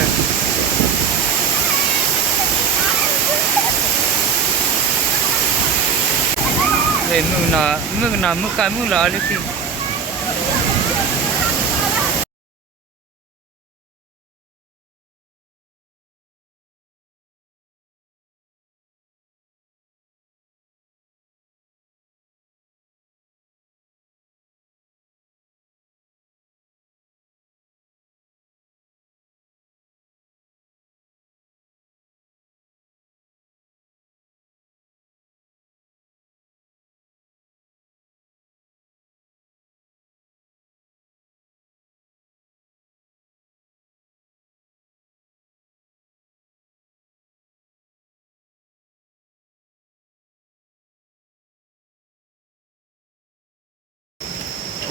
เลยมึงกันมึงหล่อเลยสิ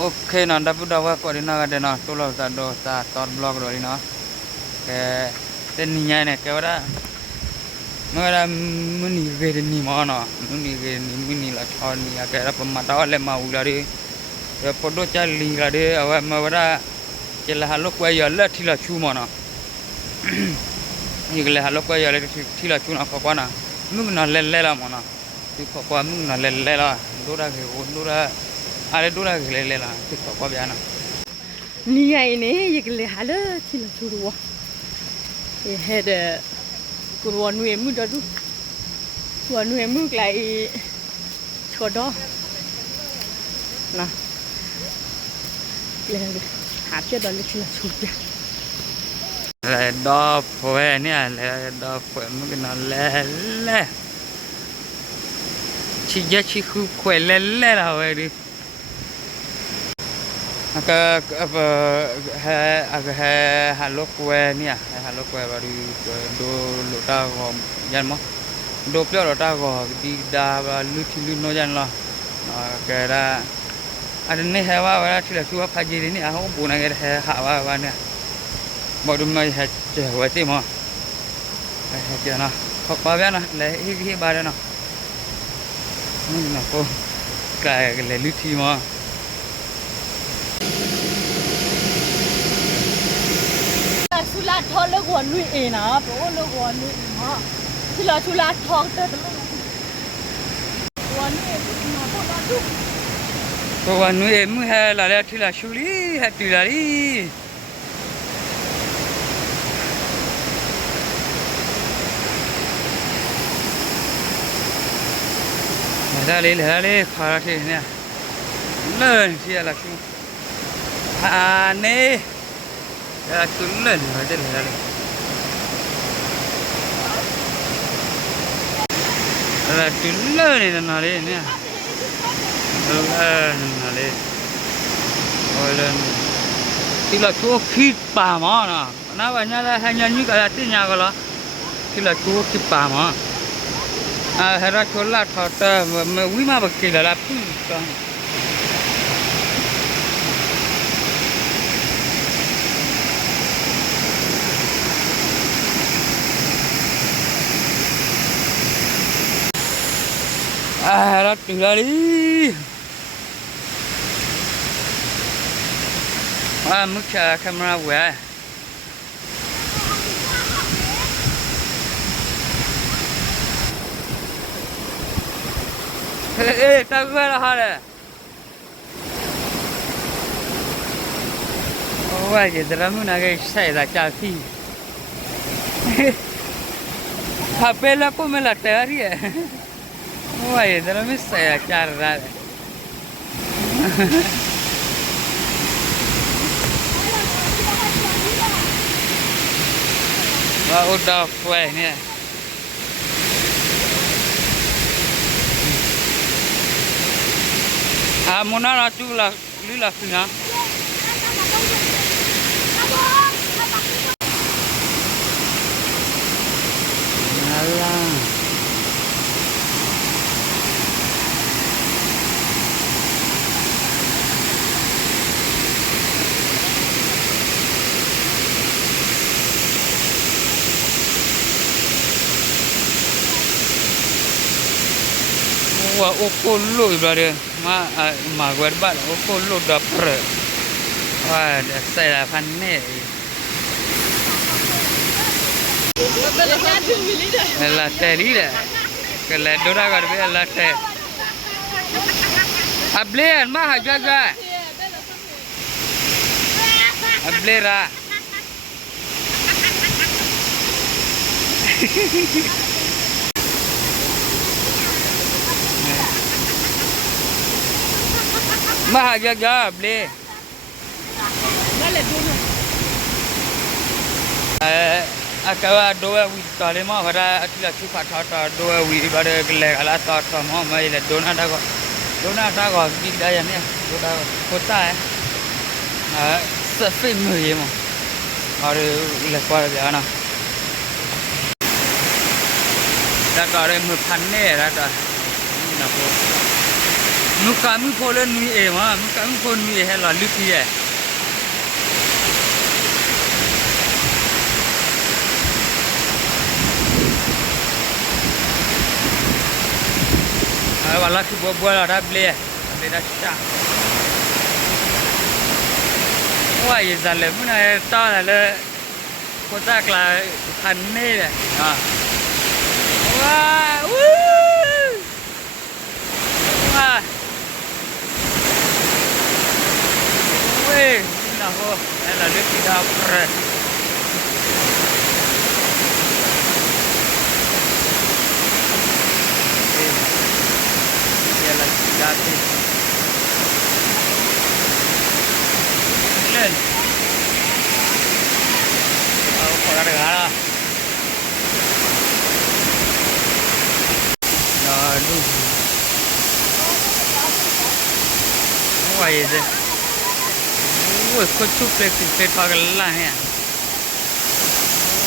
โอเคนะดับบุดาวก็ดีนะกันเดนะตัวเราจะดูตาตอนบล็อกเลยนะแกเต้นนี่ไงเนี่ยแกว่าเมื่อไรมึงนี่เกิดนี่มาเนาะมึงนี่เกิดนี่มึงนี่ละชอนนี่แกรับมาตาวเลยมาอุลาดิเดี๋ยวพอดูจะลีละดิเอาไว้มาว่าจะละฮัลโหลกวยยอละที่ละชูมาเนาะนี่ก็ละฮัลโหลกวยยอละที่ละชูนะขอก่อนนะมึงน่ะเล่นเล่นละมันนะที่ขอก่อนมึงน่ะเล่นเล่นละดูได้คือดูได้อะไรดูได้คือเล่นเล่นละที่ขอก่อนไปนะนี่ไงเนี่ยยังเลยฮัลโหลที่ละชูรัวเฮ้เด็กกูวันนู้นมึงจะดูวันนู้นมึงไกลชดดอนะเลยหาเจ้าดอลเลยที่ละชูจ้ะเลยดอพวยเนี่ยเลยดอพวยมึงก็น่ะเล่นเล่นชิยะชิคุควยเล่นเล่นละเว้ยดิก็ฮัลโหลกวยเนี่ยฮัลโหลกวยบารีดูลูกตาก็ยันมั้งดูเปล่าลูกตาก็ดีดาบลุชิลุโนยันละก็ได้อันนี้เหรอว่าที่เราชัวร์พัฒน์นี่เขาบุญอะไรเหรอว่าเนี่ยบอกดูไม่เห็นเจ้าหัวตีมั้งเห็นเจ้านะขอบคุณนะเลยที่บ้านนะนี่นะก็กลายเลยลุชิมั้งชุลาทอเลิกวันนู้นเองนะเพราะว่าเลิกวันนู้นฮะที่เราชุลาทองเติร์ดวันนู้นมาพวกเราดูก็วันนู้นมึงเห็นอะไรที่เราชูลีเห็นตีลาลีเลยขอรับที่เนี่ยเลื่อนที่เราชูนี่เราชูเลื่อนมาเดี๋ยวเลยเราชูเลื่อนนี่นั่นเลยเนี่ยเลื่อนนั่นเลยโอ้ยเลื่อนที่เราชูคิดป่ามานะน่าว่าเนี่ยเราให้ยันยิ่งกว่าที่เนี่ยก็แล้วที่เราชูคิดป่ามาเฮราชูลาทอดวิมาบักกิลละพี่กันเราถึงแล้วดิมึงจะแคมราเว้ยเอ๊ะตาเวลาฮะเลยโอ้ยเดี๋ยวเราไม่น่าจะใส่ละจ่าพี่ถ้าเป็นแล้วก็ไม่ละเตอรี่โอ้ยเดี๋ยวเราไม่ใส่ละจ่าละว่าอุดาฟเว้ยเนี่ยmona la tu la lui la fina ala wah okolo ibadah ma guarda okolo dapur wah saya panen la telida que la dora garbe la te able ma hajaga able ra ma hajaga able akawa doa wi kale ma hara atila chuka thata doa wi bare le ala ta ta ma mai le dona da ko ki da ya ne doda ko ta hai sa fe mu ye ma are le kwa ya na da ka re mu phan ne ra ta na ko nu ka mu pho le nu e ma nu ka mu pho nu e he la lu ki ye Wala ki buat ada beli dah cak. Wah, ini zalim mana tahu lah kota kelah kan ni lah. Wah, wah, weh, nak ho, lalu kita press. Jati lên có ra được hả rồi đúng ngoài gì ui có chút lên thì phải cái là hả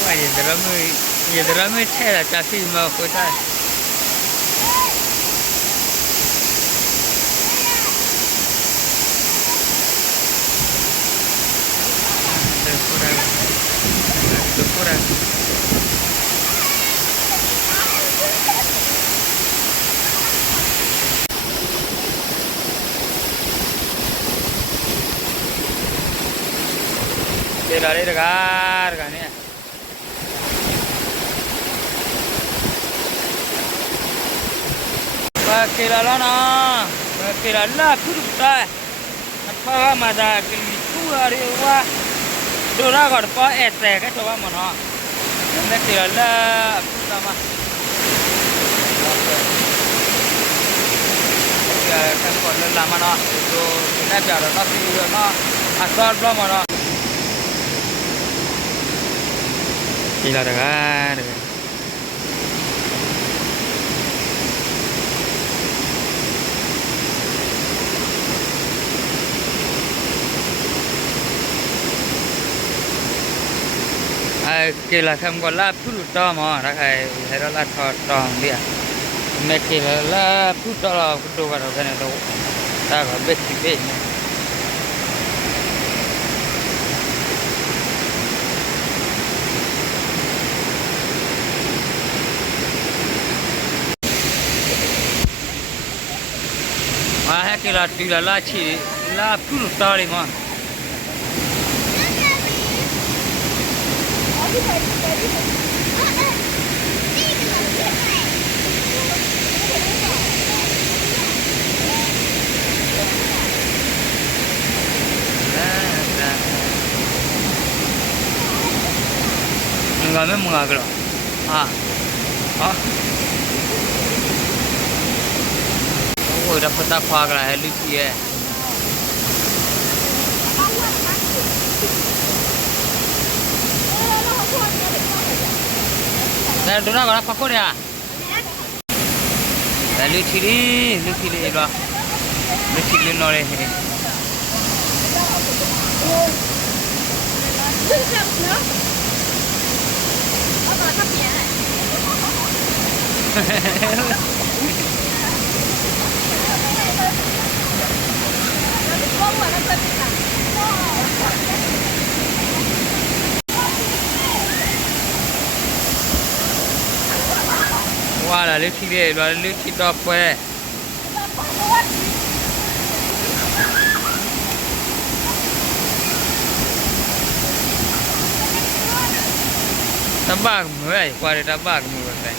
ngoài gì đó mới thế là chả gì mà có ta Pura. Tirare regar kan ya. Pakai lalana, pakai lala kurta. Apa mada keliru hari wah. Dora gọi có ete cái cho ba mà nó nên thì là puta mà cái còn lên làm mà nó rồi cái giờ nó thì nó asal belum mà nó chỉ là được à được kia là không có lá phút to mà ra cái đó là tròn đi à mấy kia là lá phút to là phút to vào cái này đâu ta có biết gì biết mà kia là tuy là lá chỉ lá phút to đi mà Enggak memang agak oh dapat apa agak lucu ya Dah dona kalau pakor ya lucu ni lah lucu ni nore Wah là lucu dia, lucu top eh. tabak mu eh kuare tabak mu betai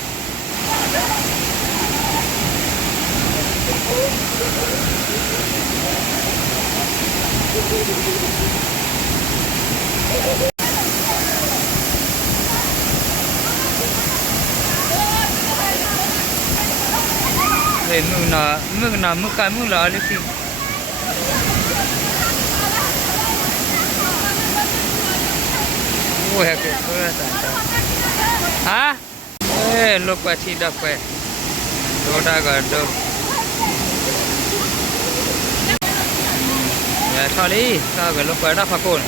mu kamu lah lagi oh ya ke ha lo kwa chi da kwa do da ga do ya thali ta ga lo kwa da pha kon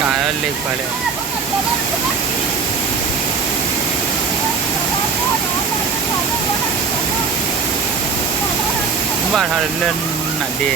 cả lên phải lên và thằng lên nặng đi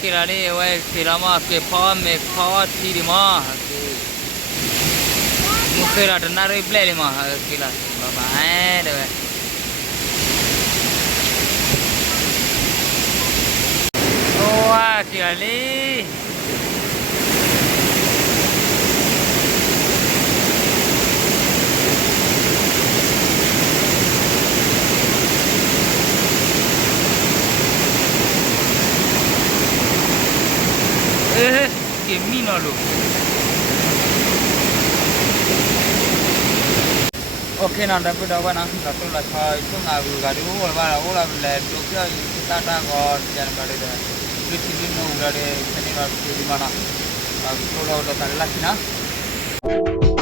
kira li wai kira ma ke pha me pha thi di ma mu kira da na re ple le ma kira ba ba de wa kira li que mino lo okay na da da ba na da to la cha chu na bu ga du ba la o la le do kya ta ta ko jan ba de lu chi ni no ga de chani na ti ma na to lo da ta la chi na